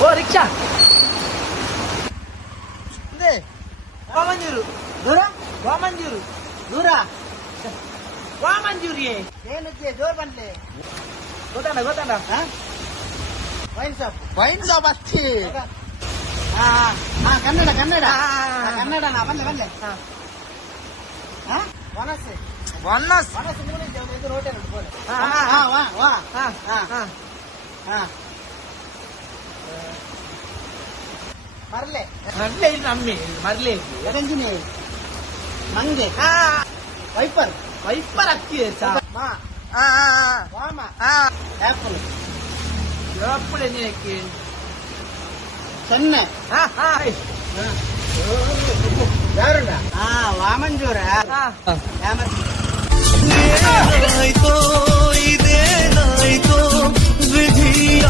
ಓ rickshaw Vamanjoor ದೂರ ವಾಮಂಜೂರು ದೂರ ವಾಮಂಜೂರಿ ಏನಕ್ಕೆ ಜೋರ್ ಬಂದ್ಲೆ ಗೊತ್ತಾಂಡ ಗೊತ್ತಾಂಡ ವೈನ್ ಶಾಪ್ ಅಷ್ಟೇ. ಹಾ ಕನ್ನಡ ಕನ್ನಡ ಕನ್ನಡ ನಾ ಬಂದೆ ಬಂದೆ. ವನಸ್ಸೆ ವನ್ನಸ್ ವನಸ್ಸು ಮೂಲಿದ್ದೇವೆ ಇದು ರೋಟೆ ಬೋಲೆ. ಮರ್ಲೆ ಮರ್ಲೆ ಇಲ್ಲ ನಮ್ಮೆ ಮರ್ಲೆ ಎರಂಜಿನಿ ಮಂಗೆ ವೈಪರ್ ವೈಪರ್ ಅಕ್ಕಿ ಮಾ ವಾಮ ಆಪಲ್ ಎಪ್ಪಡೆ ನೀಕಿ ಚೆನ್ನೆ ಯಾರುಂಡ ವಾಮಂಜೂರ ಇದೇನಾಯ್ತೋ ವಿಧಿಯ